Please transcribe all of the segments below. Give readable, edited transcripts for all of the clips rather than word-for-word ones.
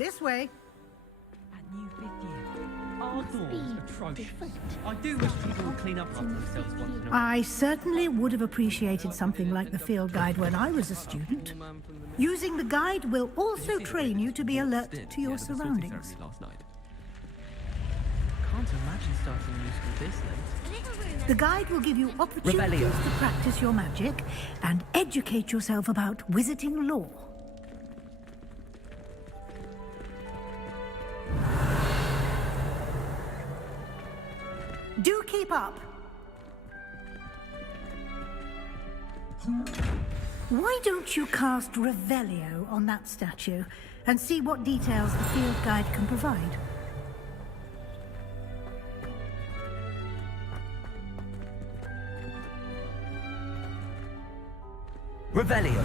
This way. A new fifth year. Our doors atrocious. I do wish people would clean up after themselves once in a while. I certainly would have appreciated something like the field guide when I was a student. Using the guide will also train you to be alert to your surroundings. Last night. Can't imagine starting new school this late. The guide will give you opportunities to practice your magic and educate yourself about wizarding lore. Do keep up. Why don't you cast Revelio on that statue and see what details the field guide can provide? Revelio.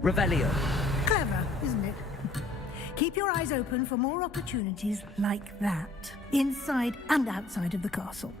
Revelio. Clever, isn't it? Keep your eyes open for more opportunities like that, inside and outside of the castle.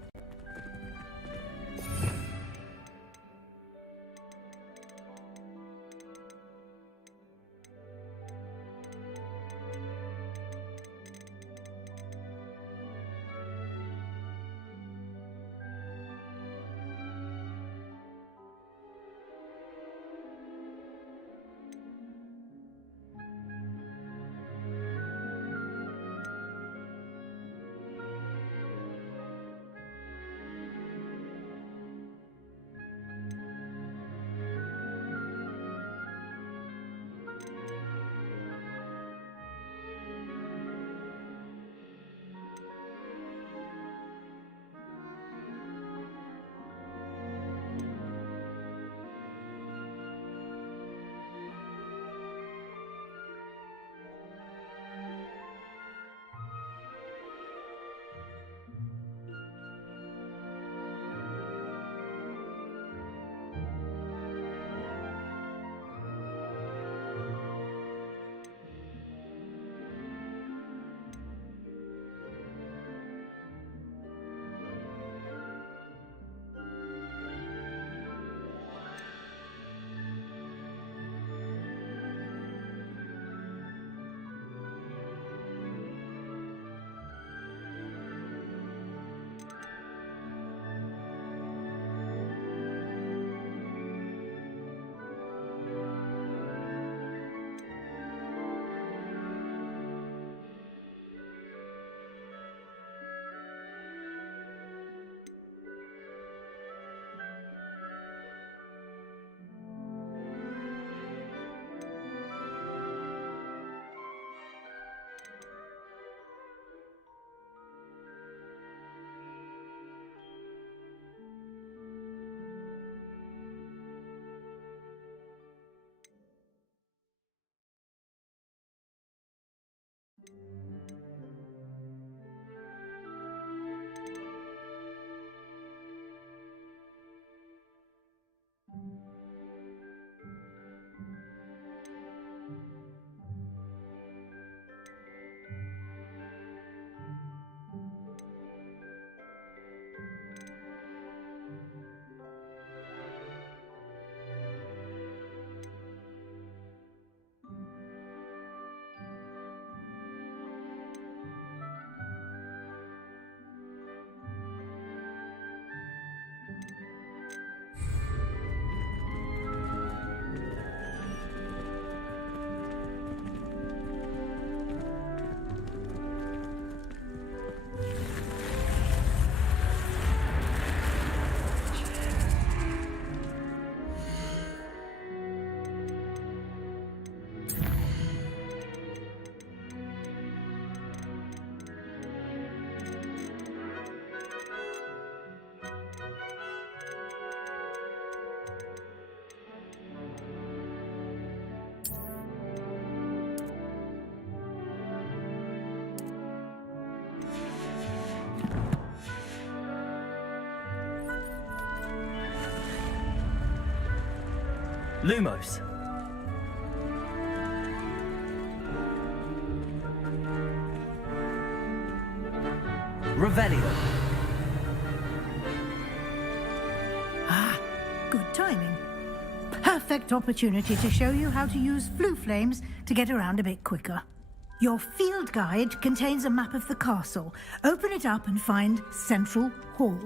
Lumos. Revelio. Ah, good timing. Perfect opportunity to show you how to use flue flames to get around a bit quicker. Your field guide contains a map of the castle. Open it up and find Central Hall.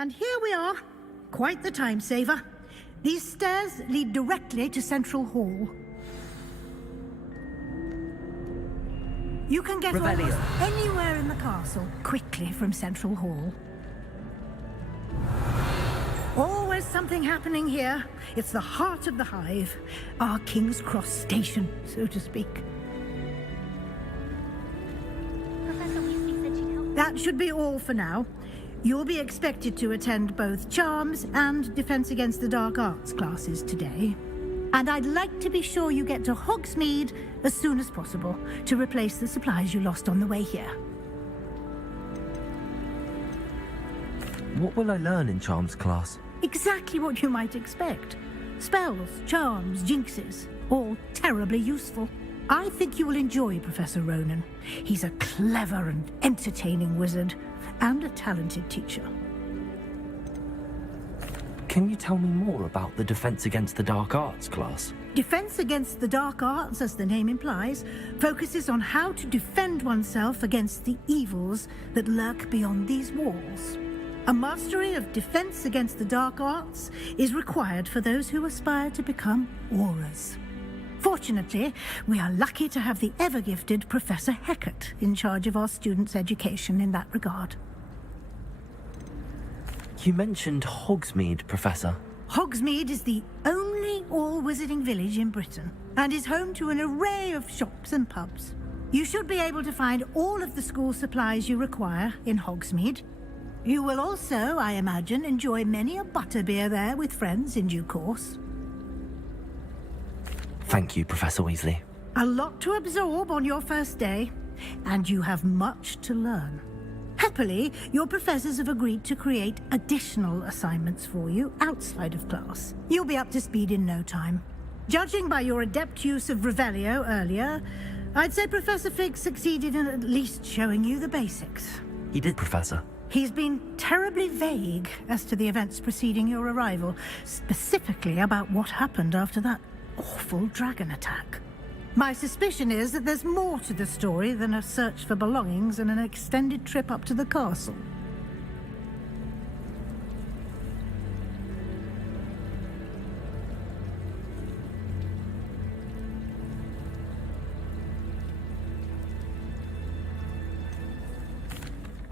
And here we are. Quite the time saver. These stairs lead directly to Central Hall. You can get Revelio. almost anywhere in the castle quickly from Central Hall. Always something happening here. It's the heart of the hive. Our King's Cross station, so to speak. Professor Weasley said she'd help. That should be all for now. You'll be expected to attend both Charms and Defense Against the Dark Arts classes today. And I'd like to be sure you get to Hogsmeade as soon as possible to replace the supplies you lost on the way here. What will I learn in Charms class? Exactly what you might expect. Spells, charms, jinxes, all terribly useful. I think you will enjoy Professor Ronan. He's a clever and entertaining wizard, and a talented teacher. Can you tell me more about the Defense Against the Dark Arts class? Defense Against the Dark Arts, as the name implies, focuses on how to defend oneself against the evils that lurk beyond these walls. A mastery of Defense Against the Dark Arts is required for those who aspire to become Aurors. Fortunately, we are lucky to have the ever-gifted Professor Hecat in charge of our students' education in that regard. You mentioned Hogsmeade, Professor. Hogsmeade is the only all-wizarding village in Britain and is home to an array of shops and pubs. You should be able to find all of the school supplies you require in Hogsmeade. You will also, I imagine, enjoy many a butterbeer there with friends in due course. Thank you, Professor Weasley. A lot to absorb on your first day, and you have much to learn. Happily, your professors have agreed to create additional assignments for you outside of class. You'll be up to speed in no time. Judging by your adept use of Revelio earlier, I'd say Professor Fig succeeded in at least showing you the basics. He did, Professor. He's been terribly vague as to the events preceding your arrival, specifically about what happened after that awful dragon attack. My suspicion is that there's more to the story than a search for belongings and an extended trip up to the castle.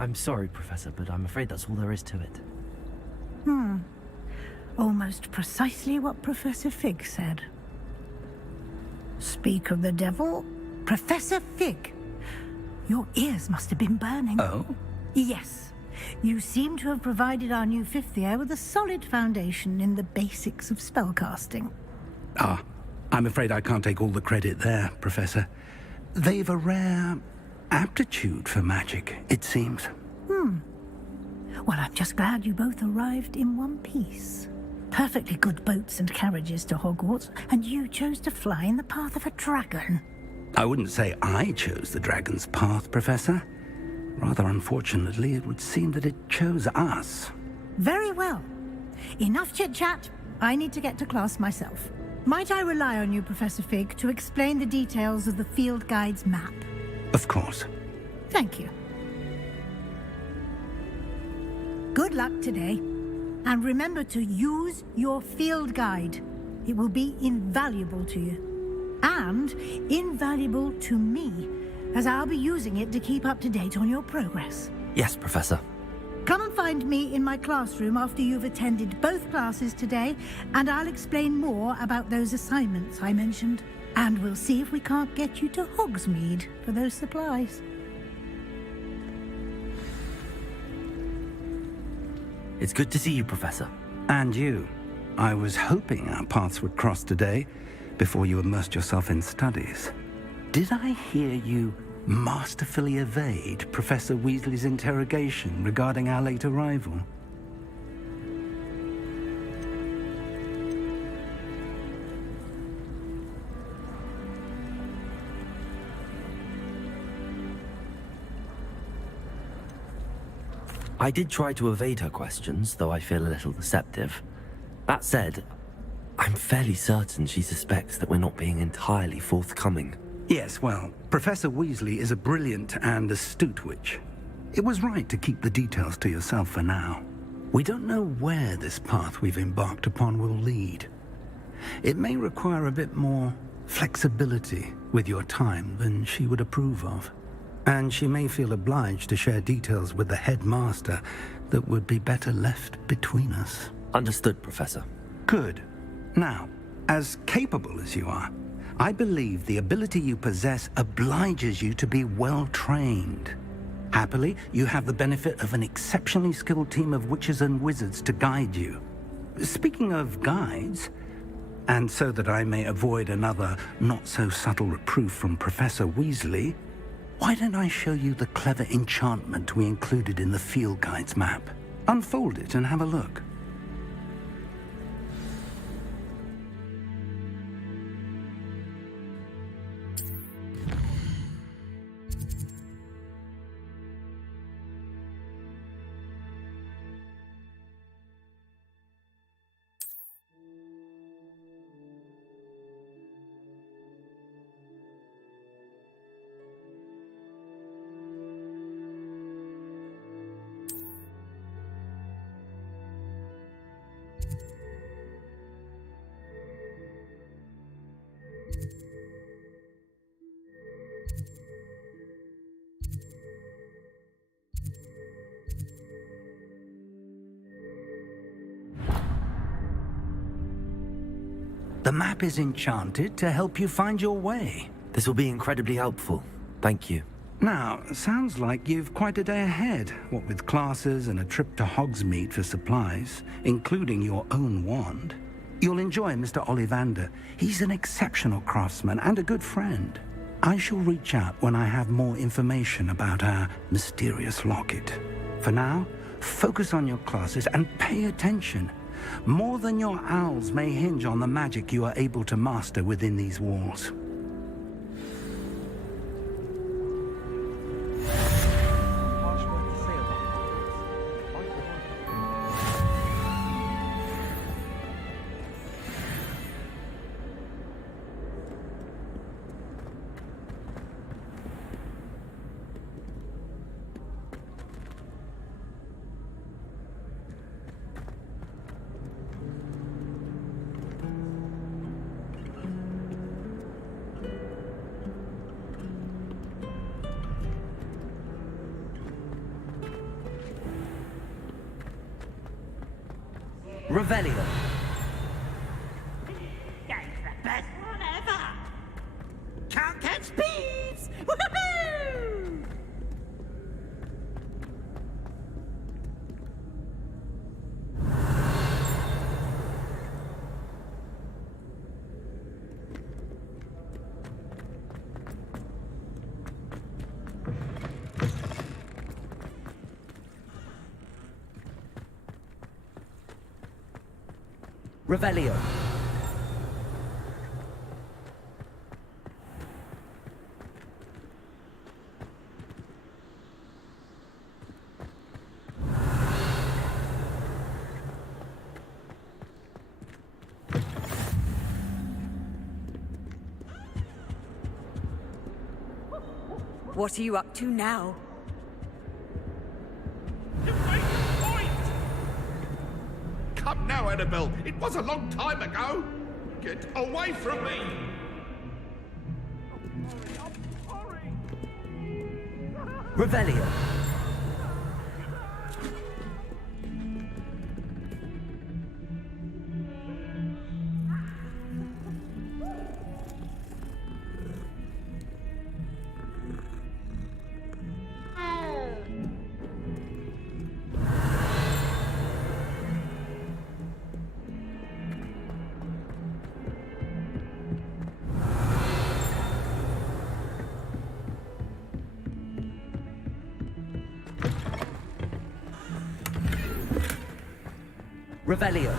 I'm sorry, Professor, but I'm afraid that's all there is to it. Almost precisely what Professor Fig said. Speak of the devil, Professor Fig. Your ears must have been burning. Oh? Yes. You seem to have provided our new fifth year with a solid foundation in the basics of spellcasting. Ah, I'm afraid I can't take all the credit there, Professor. They've a rare aptitude for magic, it seems. Well, I'm just glad you both arrived in one piece. Perfectly good boats and carriages to Hogwarts, and you chose to fly in the path of a dragon. I wouldn't say I chose the dragon's path, Professor. Rather unfortunately, it would seem that it chose us. Very well. Enough chit-chat. I need to get to class myself. Might I rely on you, Professor Fig, to explain the details of the field guide's map? Of course. Thank you. Good luck today. And remember to use your field guide. It will be invaluable to you. And invaluable to me, as I'll be using it to keep up to date on your progress. Yes, Professor. Come and find me in my classroom after you've attended both classes today, and I'll explain more about those assignments I mentioned. And we'll see if we can't get you to Hogsmeade for those supplies. It's good to see you, Professor. And you. I was hoping our paths would cross today, before you immersed yourself in studies. Did I hear you masterfully evade Professor Weasley's interrogation regarding our late arrival? I did try to evade her questions, though I feel a little deceptive. That said, I'm fairly certain she suspects that we're not being entirely forthcoming. Yes, well, Professor Weasley is a brilliant and astute witch. It was right to keep the details to yourself for now. We don't know where this path we've embarked upon will lead. It may require a bit more flexibility with your time than she would approve of. And she may feel obliged to share details with the headmaster that would be better left between us. Understood, Professor. Good. Now, as capable as you are, I believe the ability you possess obliges you to be well trained. Happily, you have the benefit of an exceptionally skilled team of witches and wizards to guide you. Speaking of guides, and so that I may avoid another not-so-subtle reproof from Professor Weasley, why don't I show you the clever enchantment we included in the field guide's map? Unfold it and have a look. The map is enchanted to help you find your way. This will be incredibly helpful. Thank you. Now, sounds like you've quite a day ahead, what with classes and a trip to Hogsmeade for supplies, including your own wand. You'll enjoy Mr. Ollivander. He's an exceptional craftsman and a good friend. I shall reach out when I have more information about our mysterious locket. For now, focus on your classes and pay attention. More than your owls may hinge on the magic you are able to master within these walls. Revelio. That's the best one ever! Can't catch thieves! Woohoo! Revelio. What are you up to now? You made the point! Come now, Annabelle. It was a long time ago. Get away from me! Revelio. Revelio.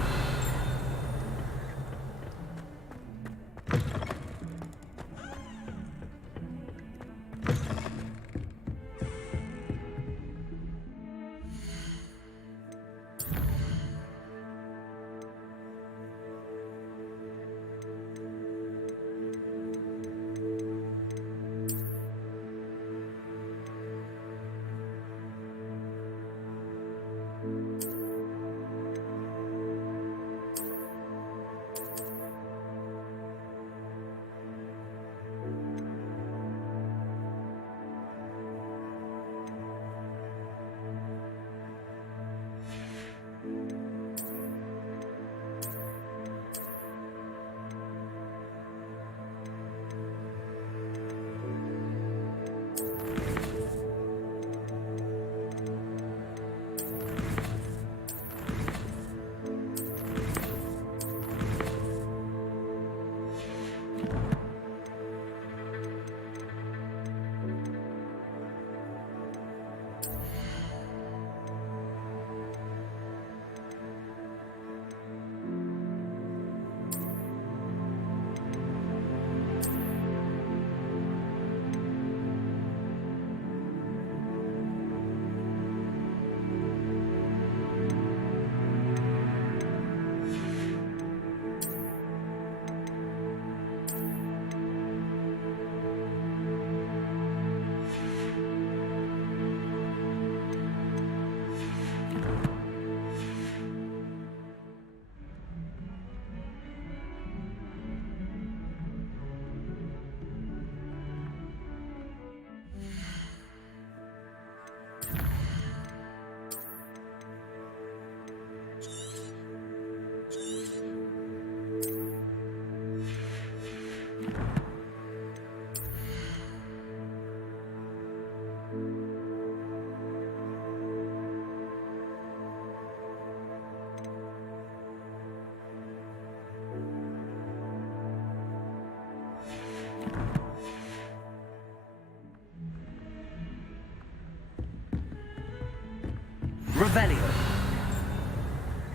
Revelio.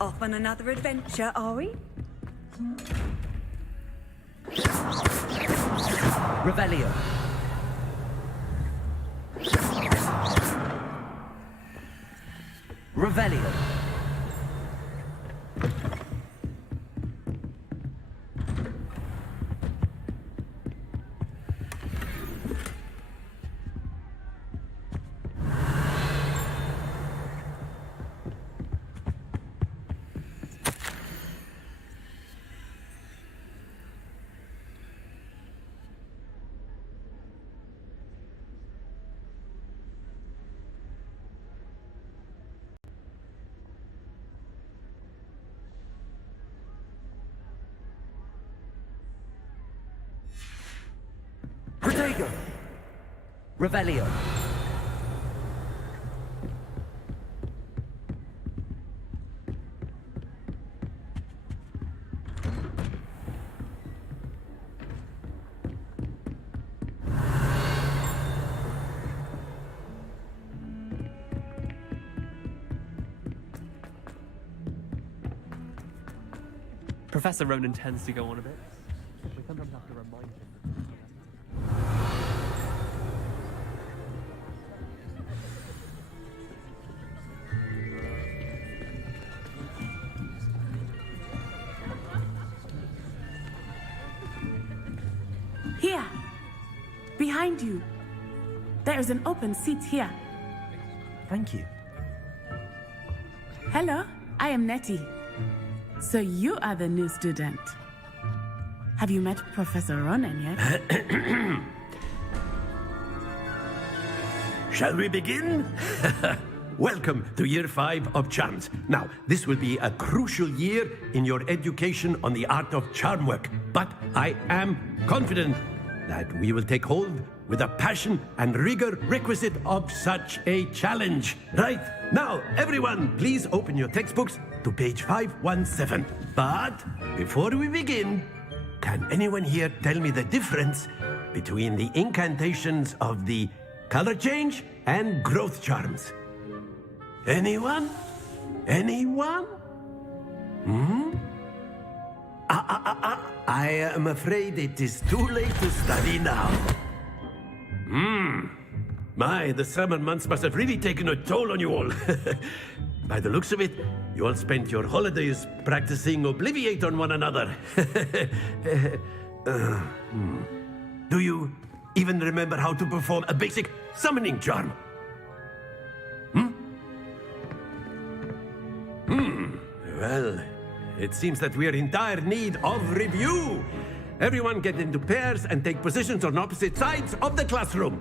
Off on another adventure, are we? Revelio. Revelio. Protego. Revelio. Professor Ronan tends to go on a bit. We sometimes have to remind him. Here, behind you. There is an open seat here. Thank you. Hello, I am Nettie. So you are the new student. Have you met Professor Ronan yet? Shall we begin? Welcome to Year 5 of Charms. Now, this will be a crucial year in your education on the art of charm work, but I am confident that we will take hold with the passion and rigor requisite of such a challenge. Right, now, everyone, please open your textbooks to page 517. But before we begin, can anyone here tell me the difference between the incantations of the color change and growth charms? Anyone? Anyone? I am afraid it is too late to study now. My, the summer months must have really taken a toll on you all. By the looks of it, you all spent your holidays practicing Obliviate on one another. Do you even remember how to perform a basic summoning charm? Well, it seems that we are in dire need of review. Everyone get into pairs and take positions on opposite sides of the classroom.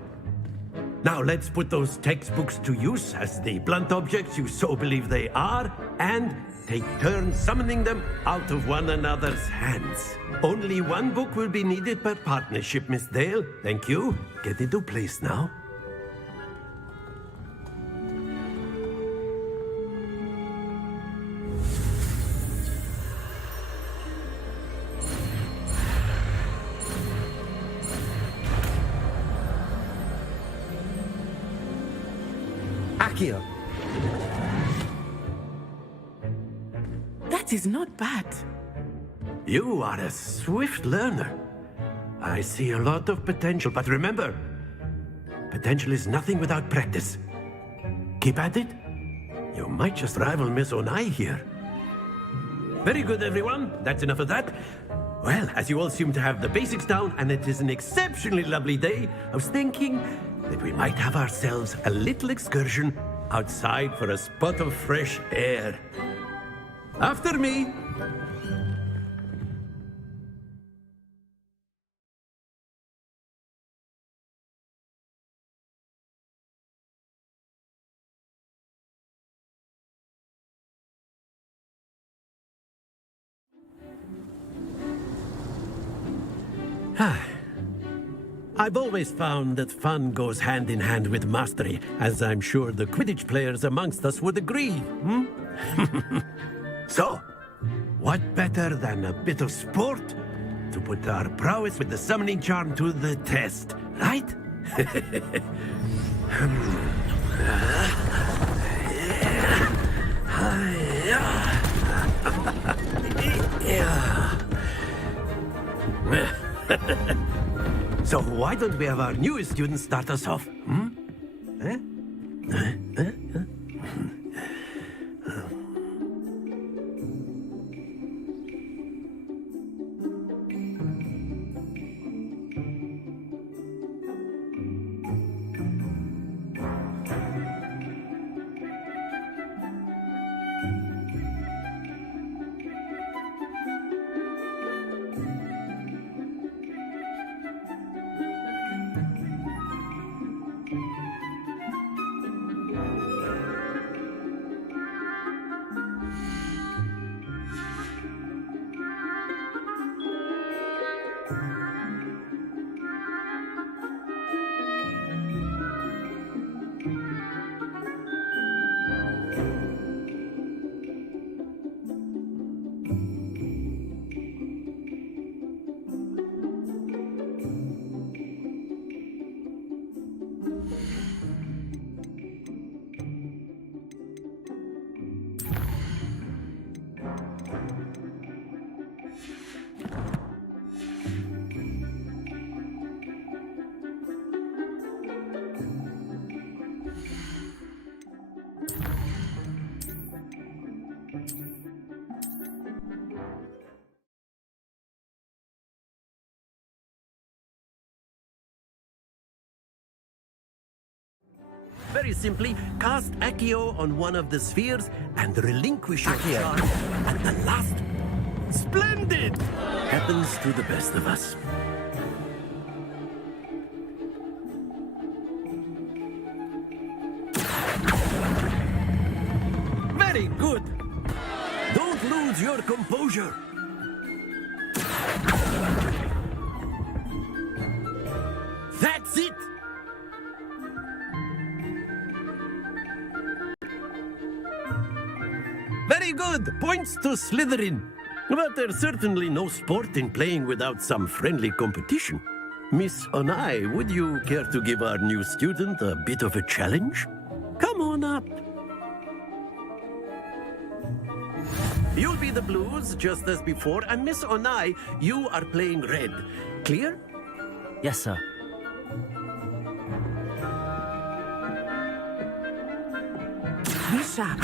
Now let's put those textbooks to use as the blunt objects you so believe they are, and take turns summoning them out of one another's hands. Only one book will be needed per partnership, Miss Dale. Thank you. Get into place now. Accio. That is not bad. You are a swift learner. I see a lot of potential, but remember, potential is nothing without practice. Keep at it. You might just rival Miss Onai here. Very good, everyone. That's enough of that. Well, as you all seem to have the basics down, and it is an exceptionally lovely day, I was thinking that we might have ourselves a little excursion outside for a spot of fresh air. After me. I've always found that fun goes hand in hand with mastery, as I'm sure the Quidditch players amongst us would agree, So, what better than a bit of sport to put our prowess with the summoning charm to the test, right? So why don't we have our newest student start us off? Very simply, cast Accio on one of the spheres and relinquish your charge at the last. Splendid! Happens to the best of us. Very good! Don't lose your composure. That's it! Very good! Points to Slytherin. But there's certainly no sport in playing without some friendly competition. Miss Onai, would you care to give our new student a bit of a challenge? Come on up. You'll be the blues, just as before, and Miss Onai, you are playing red. Clear? Yes, sir. Be sharp.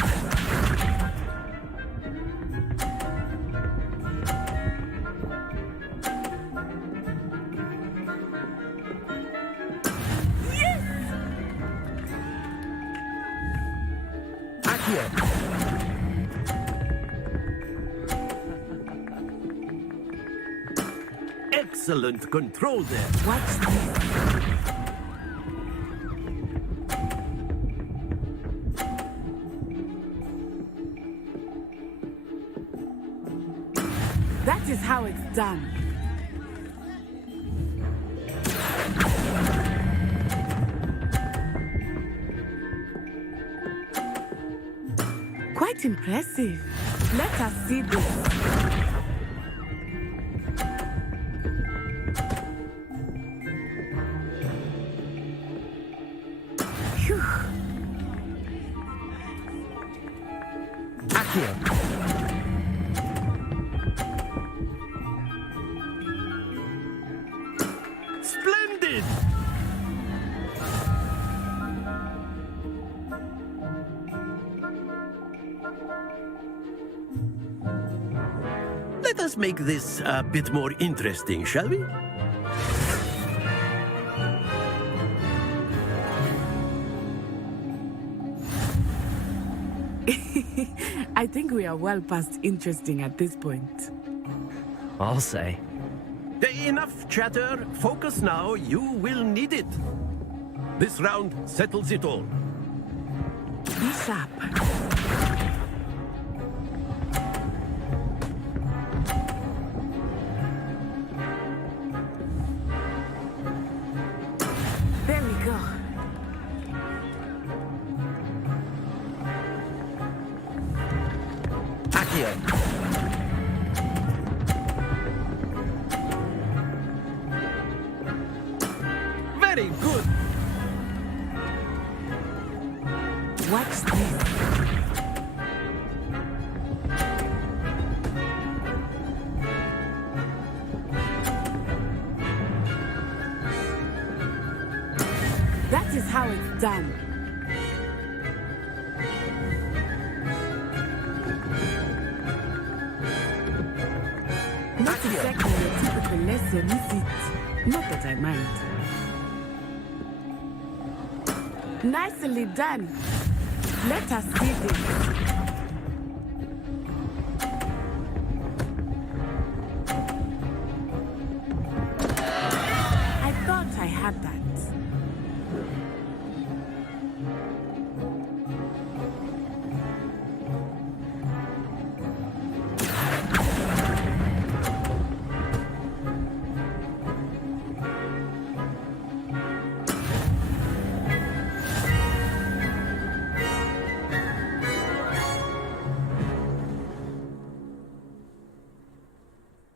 Excellent control there. Watch this. That is how it's done. Quite impressive. Let us see this. Phew. Accio. Splendid! Let us make this a bit more interesting, shall we? I think we are well past interesting at this point. I'll say. Enough chatter. Focus now. You will need it. This round settles it all. Be sharp. There we go. Accio. Very good. Watch this. That is how it's done. Not exactly your typical lesson, is it? Not that I mind. Nicely done. Let us see this. I thought I had that.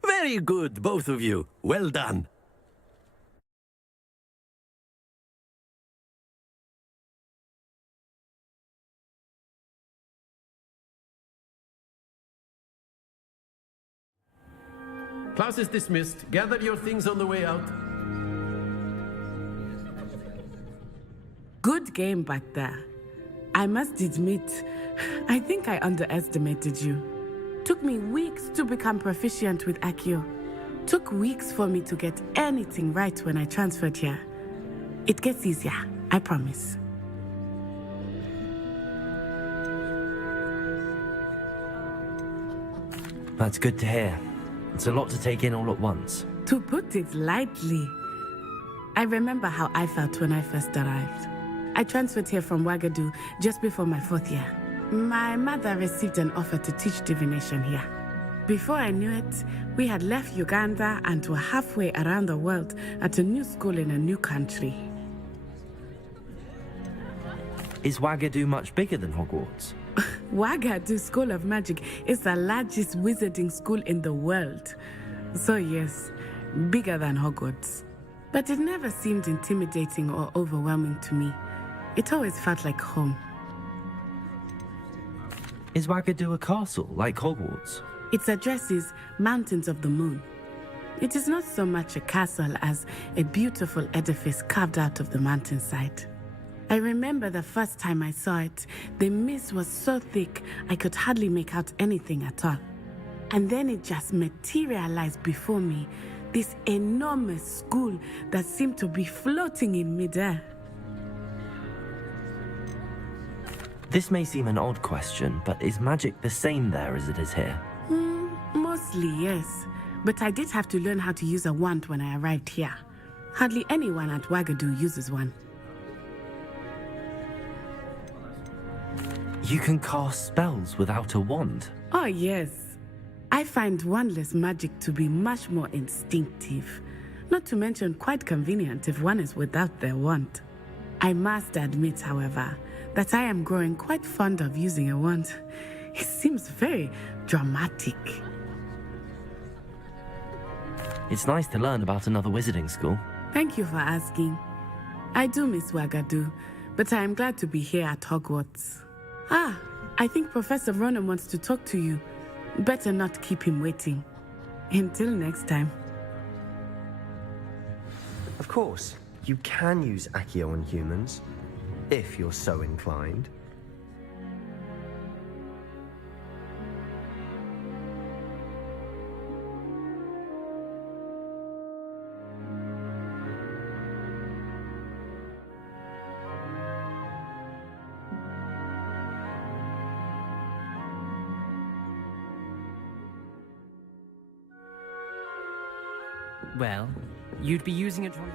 Very good, both of you. Well done. Class is dismissed. Gather your things on the way out. Good game back there. I must admit, I think I underestimated you. Took me weeks to become proficient with Accio. Took weeks for me to get anything right when I transferred here. It gets easier, I promise. That's good to hear. It's a lot to take in all at once. To put it lightly, I remember how I felt when I first arrived. I transferred here from Wagadu just before my 4th year. My mother received an offer to teach divination here. Before I knew it, we had left Uganda and were halfway around the world at a new school in a new country. Is Wagadu much bigger than Hogwarts? Wagadu School of Magic is the largest wizarding school in the world. So yes, bigger than Hogwarts. But it never seemed intimidating or overwhelming to me. It always felt like home. Is Wagadu a castle, like Hogwarts? Its address is Mountains of the Moon. It is not so much a castle as a beautiful edifice carved out of the mountainside. I remember the first time I saw it, the mist was so thick I could hardly make out anything at all. And then it just materialized before me, this enormous school that seemed to be floating in midair. This may seem an odd question, but is magic the same there as it is here? Mostly, yes. But I did have to learn how to use a wand when I arrived here. Hardly anyone at Wagadu uses one. You can cast spells without a wand? Oh, yes. I find wandless magic to be much more instinctive. Not to mention quite convenient if one is without their wand. I must admit, however, that I am growing quite fond of using a wand. It seems very dramatic. It's nice to learn about another wizarding school. Thank you for asking. I do miss Wagadu, but I am glad to be here at Hogwarts. Ah, I think Professor Ronan wants to talk to you. Better not keep him waiting. Until next time. Of course, you can use Accio on humans, if you're so inclined. Well, you'd be using it on...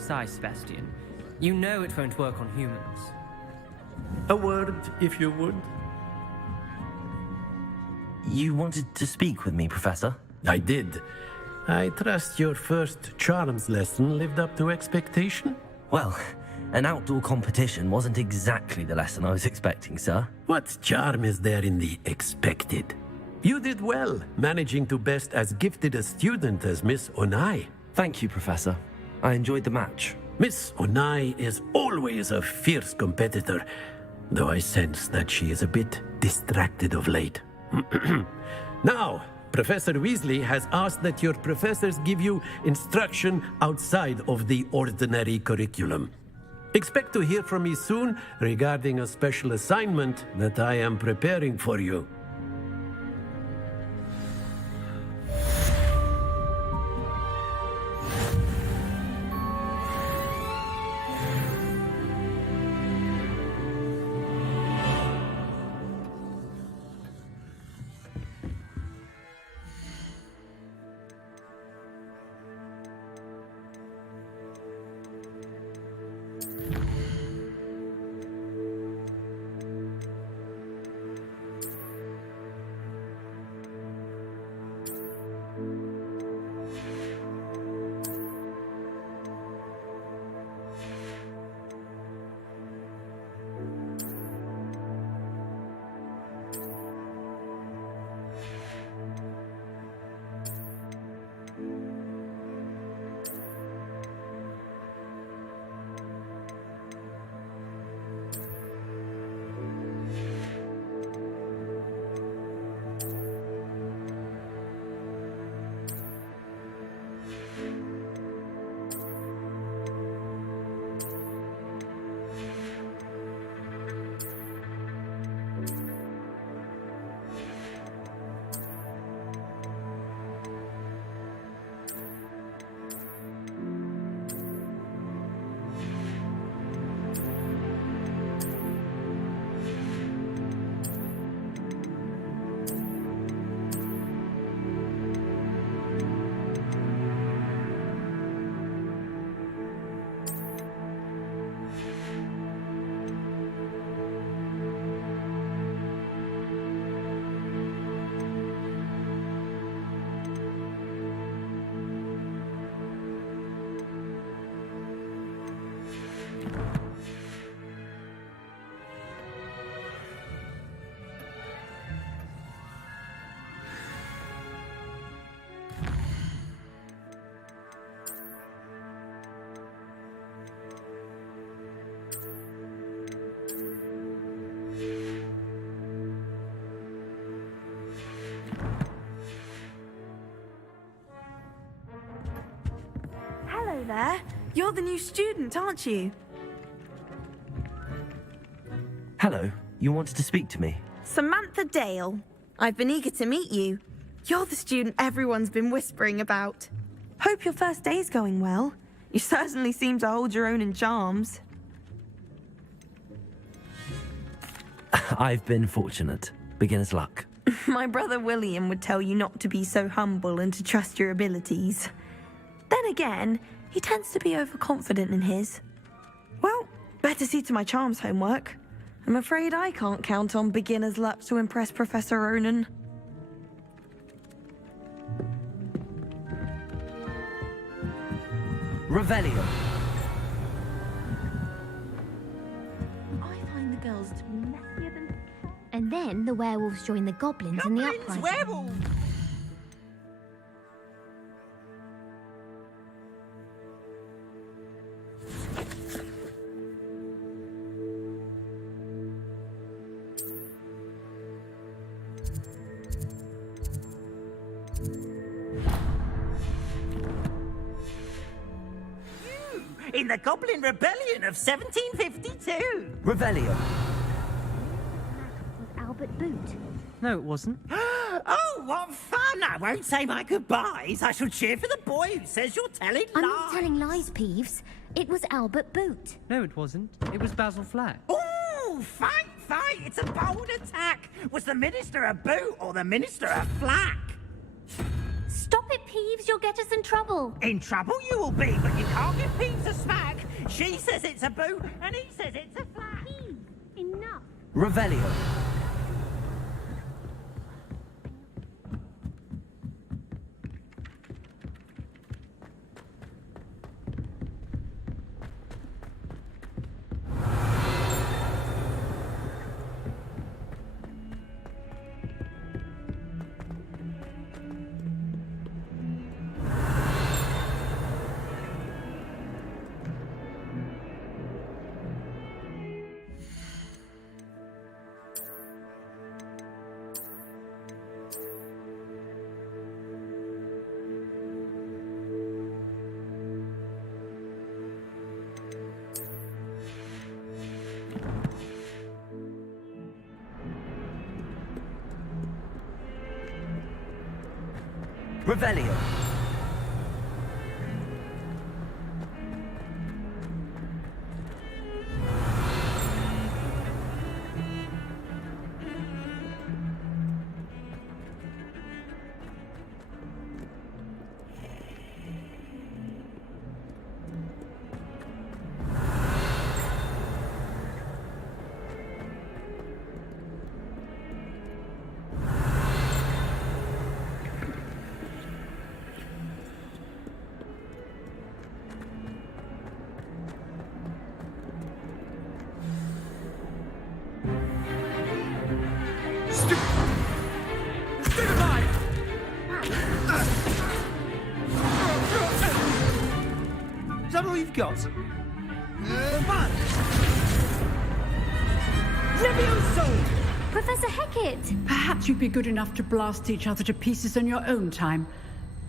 precise, Sebastian. You know it won't work on humans. A word, if you would. You wanted to speak with me, Professor? I did. I trust your first charms lesson lived up to expectation? Well, an outdoor competition wasn't exactly the lesson I was expecting, sir. What charm is there in the expected? You did well, managing to best as gifted a student as Miss Onai. Thank you, Professor. I enjoyed the match. Miss Onai is always a fierce competitor, though I sense that she is a bit distracted of late. Now, Professor Weasley has asked that your professors give you instruction outside of the ordinary curriculum. Expect to hear from me soon regarding a special assignment that I am preparing for you. Hello there. You're the new student, aren't you? Hello, you wanted to speak to me? Samantha Dale. I've been eager to meet you. You're the student everyone's been whispering about. Hope your first day's going well. You certainly seem to hold your own in charms. I've been fortunate. Beginner's luck. My brother William would tell you not to be so humble and to trust your abilities. Then again, he tends to be overconfident in his. Well, better see to my charms homework. I'm afraid I can't count on beginner's luck to impress Professor Ronan. Revelio. I find the girls to be messier than... And then the werewolves join the goblins in the uprising. Werewolves! In the Goblin Rebellion of 1752. Revelio. Was Albert Boot. No, it wasn't. Oh, what fun! I won't say my goodbyes. I shall cheer for the boy who says you're telling I'm lies. not telling lies, Peeves. It was Albert Boot. No, it wasn't. It was Basil Flack. Ooh, fight! It's a bold attack. Was the Minister a boot or the Minister a flack? Stop it, Peeves, you'll get us in trouble. In trouble you will be, but you can't give Peeves a smack. She says it's a boo, and he says it's a flat. Peeves, enough. Revelio. Revelio. Is that all you've got? One! Levioso! Professor Hecat! Perhaps you'd be good enough to blast each other to pieces in your own time.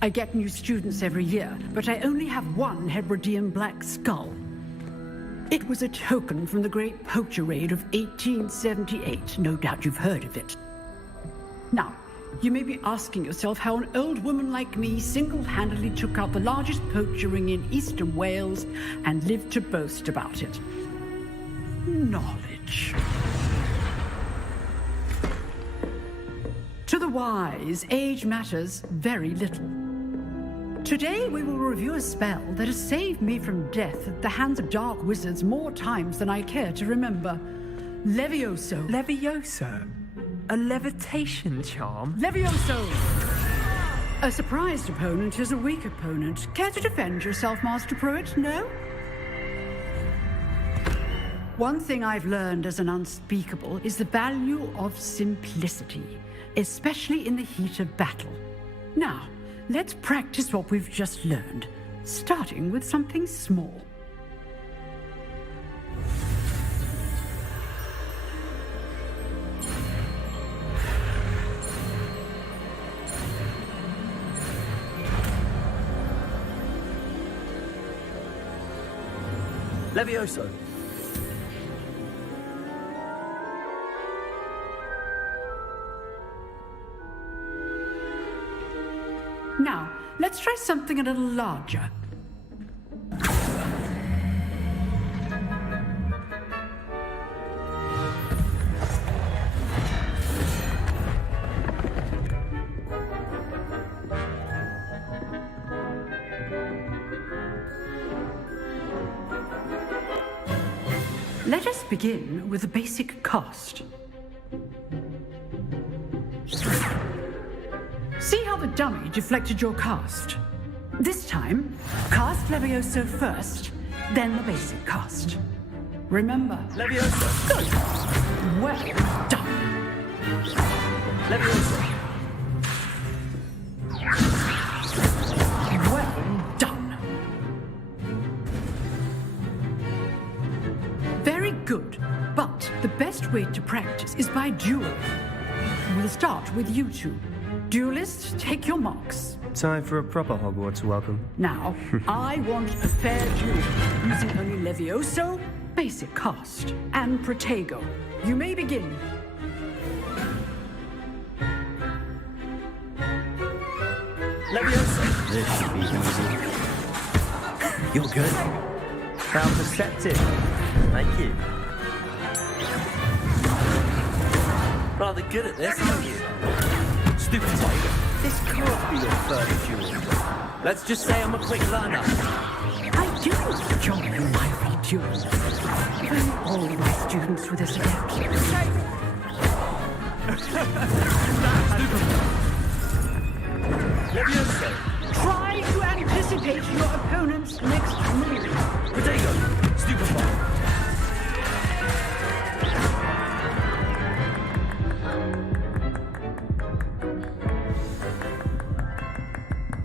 I get new students every year, but I only have one Hebridean black skull. It was a token from the Great Poacher Raid of 1878. No doubt you've heard of it. Now, you may be asking yourself how an old woman like me single-handedly took out the largest poacher ring in eastern Wales and lived to boast about it. Knowledge. To the wise, age matters very little. Today we will review a spell that has saved me from death at the hands of dark wizards more times than I care to remember. Levioso. Levioso? A levitation charm? Levioso! A surprised opponent is a weak opponent. Care to defend yourself, Master Pruitt? No? One thing I've learned as an unspeakable is the value of simplicity, especially in the heat of battle. Now, let's practice what we've just learned, starting with something small. Levioso. Now, let's try something a little larger. Let us begin with a basic cast. See how the dummy deflected your cast? This time, cast Levioso first, then the basic cast. Remember, Levioso. Good. Well done. Levioso. Well done. Very good. But the best way to practice is by dueling. We'll start with you two. Duelists, take your marks. Time for a proper Hogwarts welcome. Now, I want a fair duel, using only Levioso, basic cast, and Protego. You may begin. Levioso. This should be easy. You're good. How perceptive. Thank you. Rather good at this, aren't you? Stupid tiger. This can't be your first duel. Let's just say I'm a quick learner. I do enjoy lively duels. When all my students were this adept. Try to anticipate your opponent's next move. Potato! Stupefy!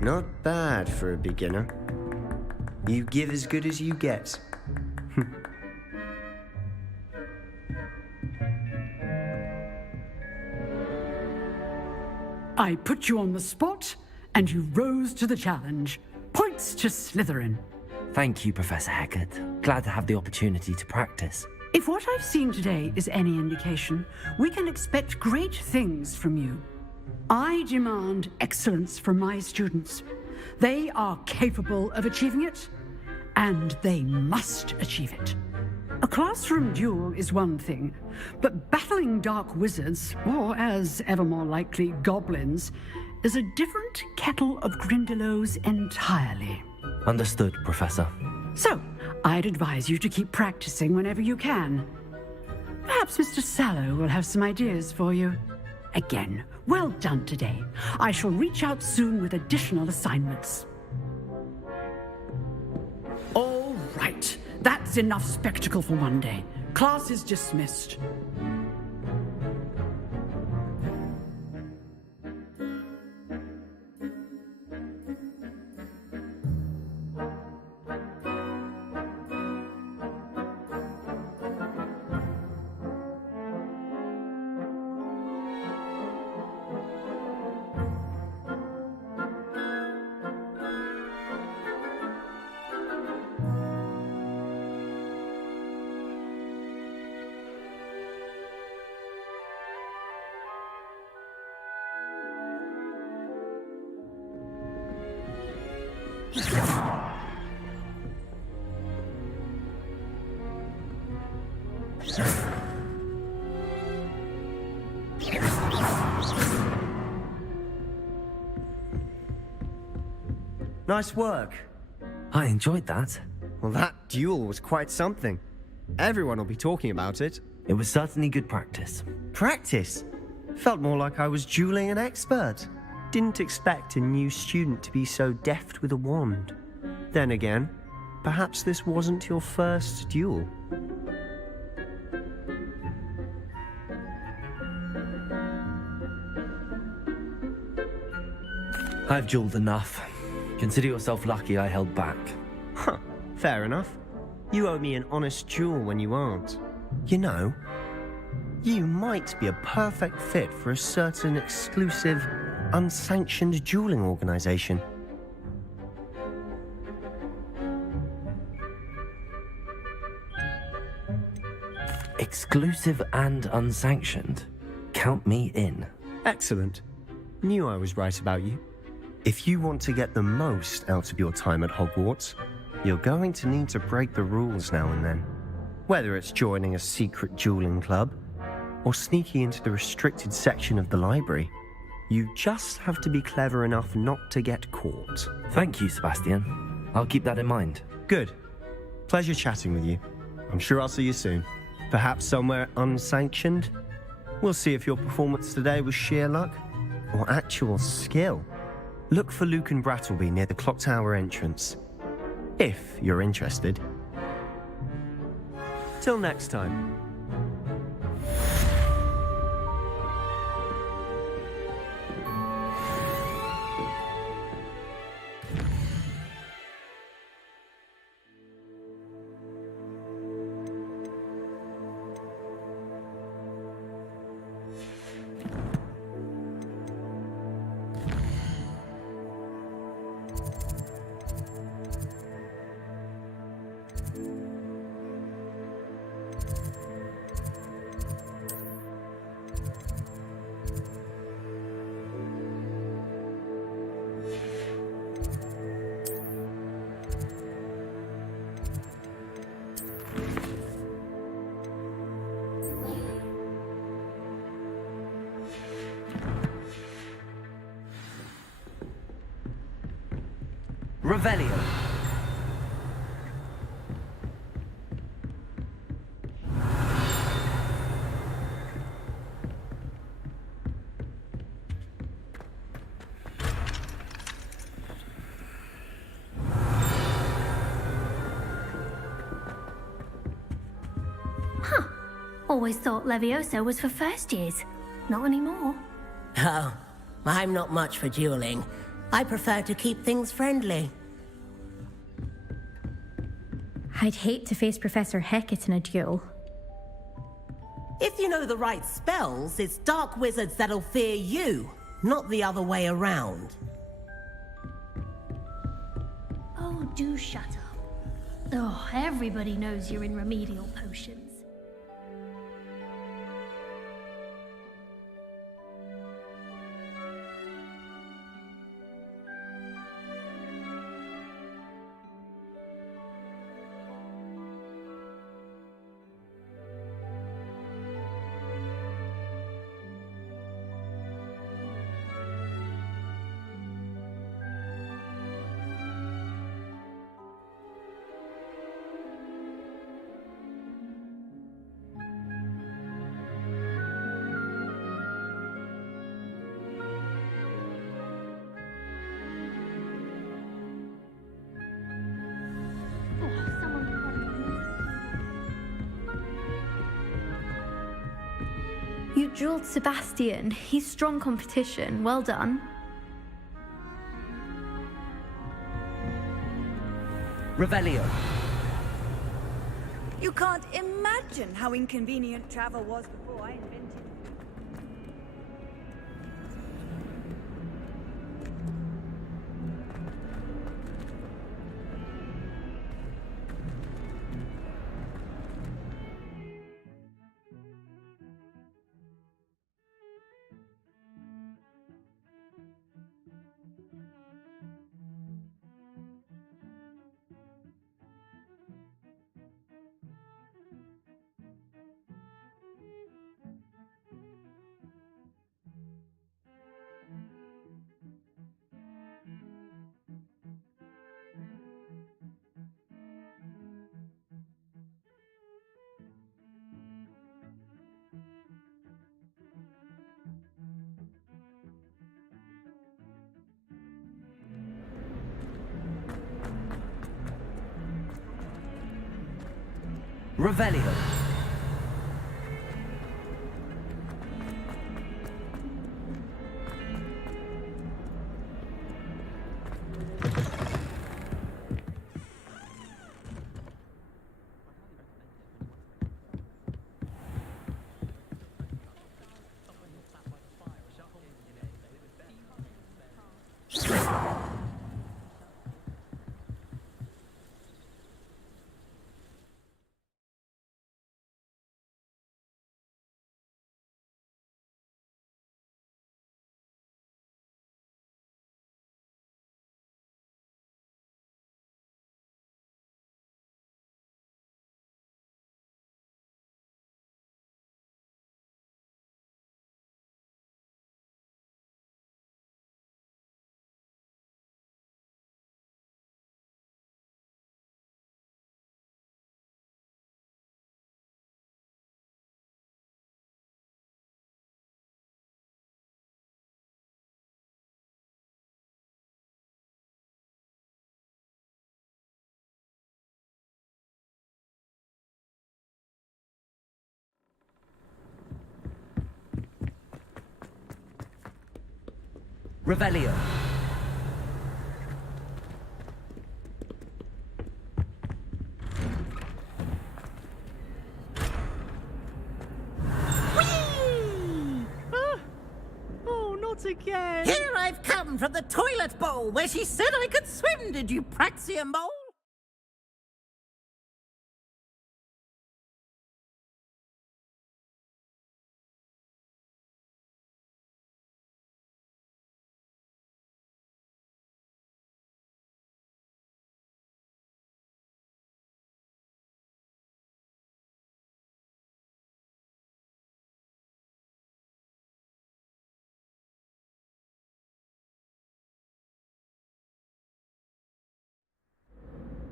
Not bad for a beginner. You give as good as you get. I put you on the spot, and you rose to the challenge. Points to Slytherin. Thank you, Professor Heckard. Glad to have the opportunity to practice. If what I've seen today is any indication, we can expect great things from you. I demand excellence from my students. They are capable of achieving it, and they must achieve it. A classroom duel is one thing, but battling dark wizards, or as ever more likely, goblins, is a different kettle of Grindylows entirely. Understood, Professor. So, I'd advise you to keep practicing whenever you can. Perhaps Mr. Sallow will have some ideas for you. Again, well done today. I shall reach out soon with additional assignments. All right. That's enough spectacle for one day. Class is dismissed. Nice work. I enjoyed that. Well, that duel was quite something. Everyone will be talking about it. It was certainly good practice. Practice? Felt more like I was dueling an expert. Didn't expect a new student to be so deft with a wand. Then again, perhaps this wasn't your first duel. I've dueled enough. Consider yourself lucky I held back. Huh, fair enough. You owe me an honest duel when you aren't. You know, you might be a perfect fit for a certain exclusive, unsanctioned dueling organization. Exclusive and unsanctioned? Count me in. Excellent. Knew I was right about you. If you want to get the most out of your time at Hogwarts, you're going to need to break the rules now and then. Whether it's joining a secret dueling club, or sneaking into the restricted section of the library, you just have to be clever enough not to get caught. Thank you, Sebastian. I'll keep that in mind. Good. Pleasure chatting with you. I'm sure I'll see you soon. Perhaps somewhere unsanctioned? We'll see if your performance today was sheer luck, or actual skill. Look for Luke and Brattleby near the clock tower entrance, if you're interested. Till next time. Revelio. Always thought Levioso was for first years. Not anymore. Oh, I'm not much for dueling. I prefer to keep things friendly. I'd hate to face Professor Hecat in a duel. If you know the right spells, it's dark wizards that'll fear you, not the other way around. Oh, do shut up. Oh, everybody knows you're in remedial potions. You drilled Sebastian. He's strong competition. Well done. Revelio. You can't imagine how inconvenient travel was before I invented. Revelio. Revelio. Oh, not again. Here I've come from the toilet bowl where she said I could swim, did you praxia mole?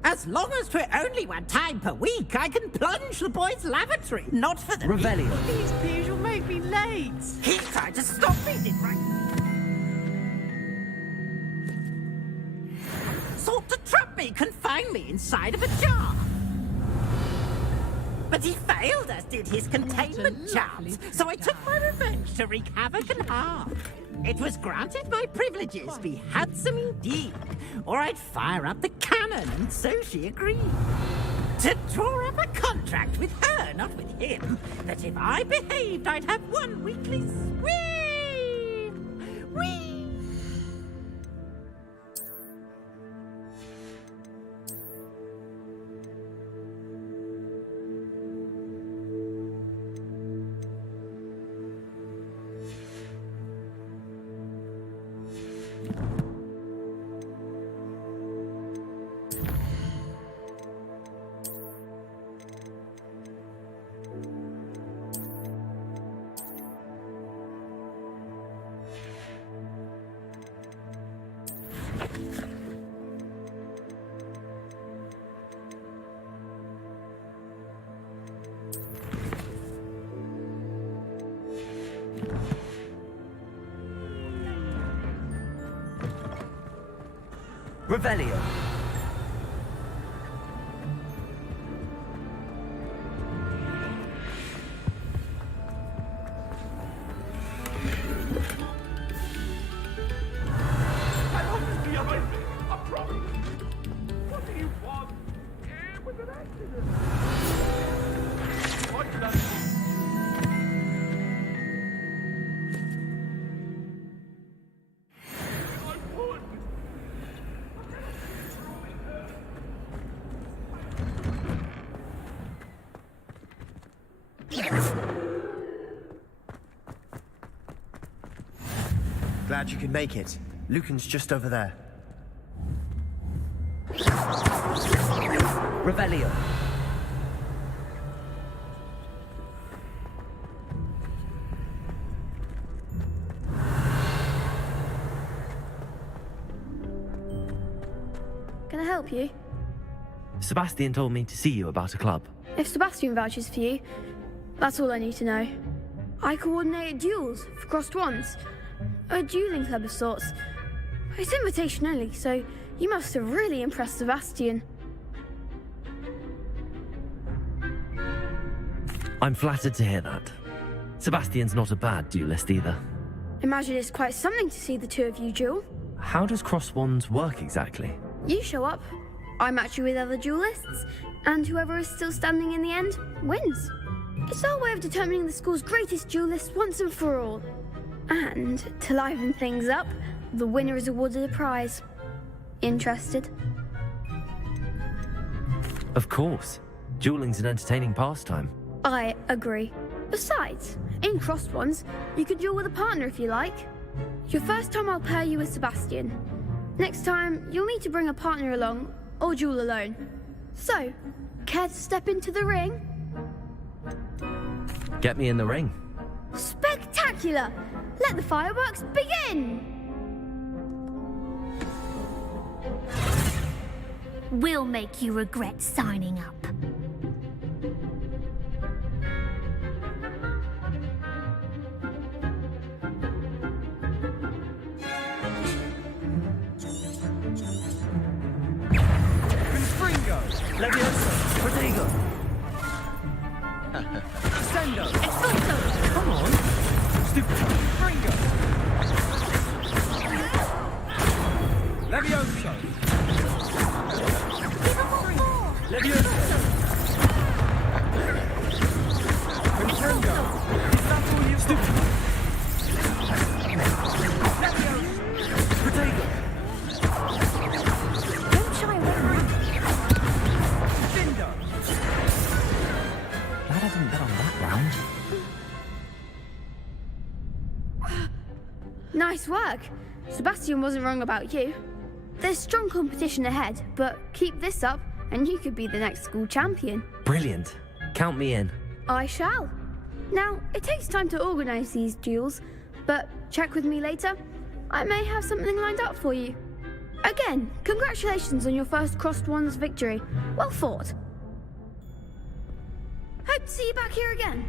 As long as 'twere only one time per week, I can plunge the boys' lavatory. Not for the Revelio. Please, please, you'll make me late. He tried to stop me, didn't right? Sought to trap me, confine me inside of a jar. But he failed, as did his containment charms, so I took my revenge to wreak havoc and harm. It was granted my privileges be handsome indeed, or I'd fire up the cannon, and so she agreed. To draw up a contract with her, not with him, that if I behaved, I'd have one weekly swim. Whee! Revelio. I want to be behind me. I promise. What do you want? It was an accident. What did I Glad you could make it. Lucan's just over there. Revelio. Can I help you? Sebastian told me to see you about a club. If Sebastian vouches for you, that's all I need to know. I coordinate duels for crossed wands. A dueling club of sorts. It's invitation only, so you must have really impressed Sebastian. I'm flattered to hear that. Sebastian's not a bad duelist either. Imagine it's quite something to see the two of you duel. How does cross wands work exactly? You show up, I match you with other duelists, and whoever is still standing in the end wins. It's our way of determining the school's greatest duelist once and for all. And to liven things up, the winner is awarded a prize. Interested? Of course. Dueling's an entertaining pastime. I agree. Besides, in crossed ones, you could duel with a partner if you like. Your first time I'll pair you with Sebastian. Next time, you'll need to bring a partner along, or duel alone. So, care to step into the ring? Get me in the ring. Spectacular! Let the fireworks begin! We'll make you regret signing up. Confringo! Levioso! Protego! Sendo! Expulso! Come on! Stupid! Fringo! Levioso! Levioso! Confringo! Is that all you stupid? Levioso! Protego! Don't shy away. Findo! Glad I didn't bet on that round. Nice work. Sebastian wasn't wrong about you. There's strong competition ahead, but keep this up and you could be the next school champion. Brilliant. Count me in. I shall. Now, it takes time to organise these duels, but check with me later. I may have something lined up for you. Again, congratulations on your first Crossed Wands victory. Well fought. Hope to see you back here again.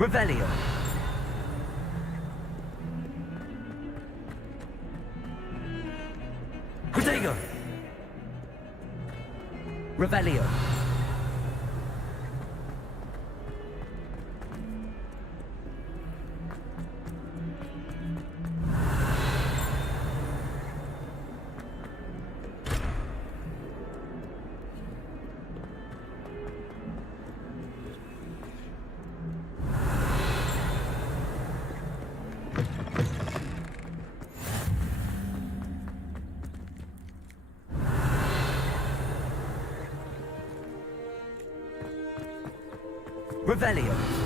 Revelio. Protego. Revelio. Revelio.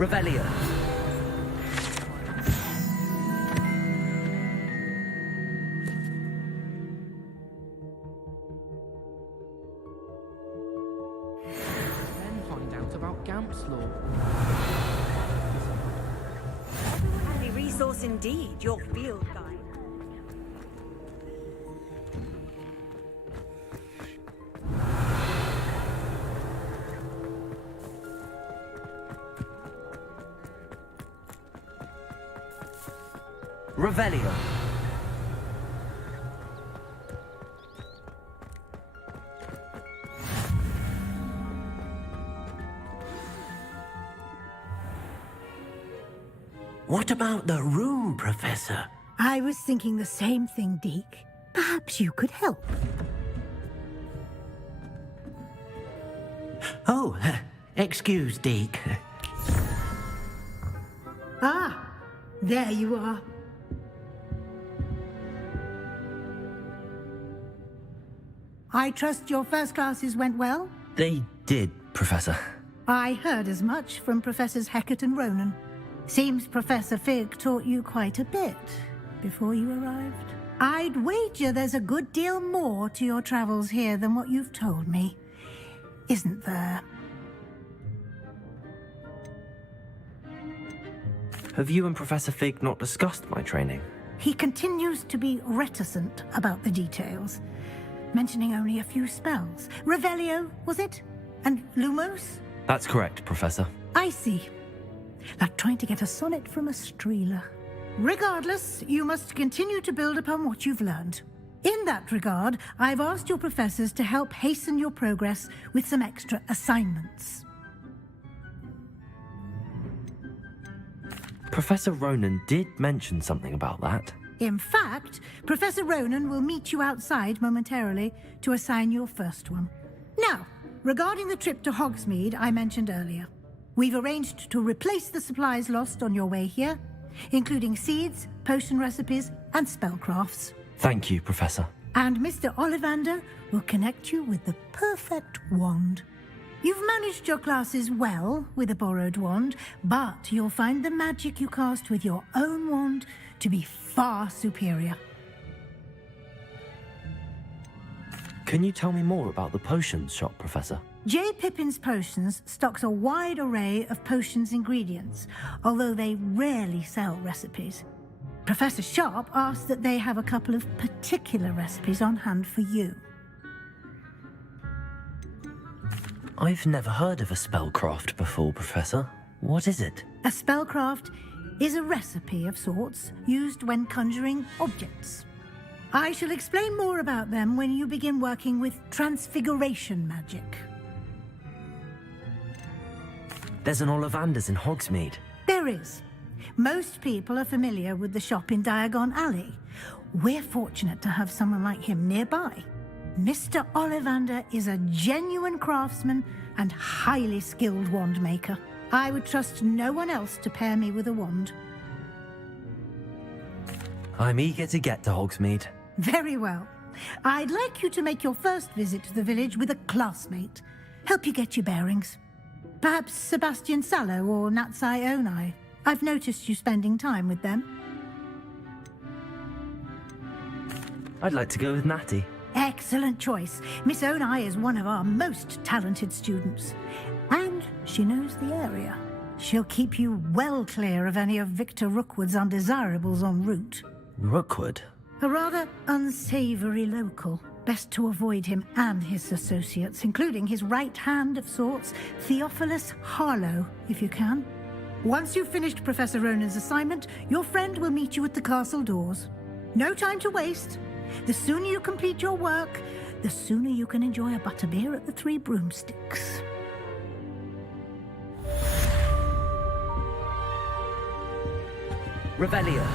Revelio. Then find out about Gamp's Law. Handy resource indeed, your field guide. Revelio. What about the room, Professor? I was thinking the same thing, Deke. Perhaps you could help. Oh, excuse, Deke. Ah, there you are. I trust your first classes went well? They did, Professor. I heard as much from Professors Hecat and Ronan. Seems Professor Fig taught you quite a bit before you arrived. I'd wager there's a good deal more to your travels here than what you've told me. Isn't there? Have you and Professor Fig not discussed my training? He continues to be reticent about the details, mentioning only a few spells. Revelio, was it? And Lumos? That's correct, Professor. I see. Like trying to get a sonnet from a streeler. Regardless, you must continue to build upon what you've learned. In that regard, I've asked your professors to help hasten your progress with some extra assignments. Professor Ronan did mention something about that. In fact, Professor Ronan will meet you outside momentarily to assign your first one. Now, regarding the trip to Hogsmeade I mentioned earlier, we've arranged to replace the supplies lost on your way here, including seeds, potion recipes, and spellcrafts. Thank you, Professor. And Mr. Ollivander will connect you with the perfect wand. You've managed your classes well with a borrowed wand, but you'll find the magic you cast with your own wand to be far superior. Can you tell me more about the potions shop, Professor? J. Pippin's Potions stocks a wide array of potions ingredients, although they rarely sell recipes. Professor Sharp asked that they have a couple of particular recipes on hand for you. I've never heard of a spellcraft before, Professor. What is it? A spellcraft is a recipe of sorts used when conjuring objects. I shall explain more about them when you begin working with transfiguration magic. There's an Ollivander's in Hogsmeade. There is. Most people are familiar with the shop in Diagon Alley. We're fortunate to have someone like him nearby. Mr. Ollivander is a genuine craftsman and highly skilled wand maker. I would trust no one else to pair me with a wand. I'm eager to get to Hogsmeade. Very well. I'd like you to make your first visit to the village with a classmate. Help you get your bearings. Perhaps Sebastian Sallow or Natsai Onai. I've noticed you spending time with them. I'd like to go with Natty. Excellent choice. Miss Onai is one of our most talented students. And she knows the area. She'll keep you well clear of any of Victor Rookwood's undesirables en route. Rookwood? A rather unsavory local. Best to avoid him and his associates, including his right hand of sorts, Theophilus Harlow, if you can. Once you've finished Professor Ronan's assignment, your friend will meet you at the castle doors. No time to waste. The sooner you complete your work, the sooner you can enjoy a butterbeer at the Three Broomsticks. Revelio.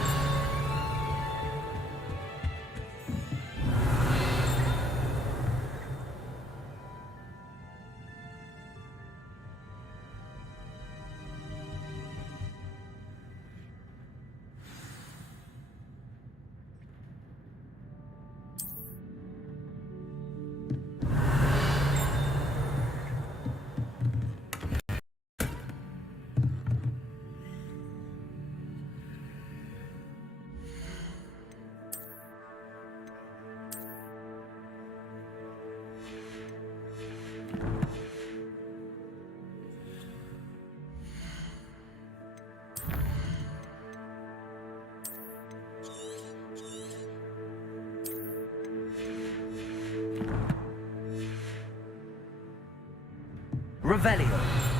Revelio.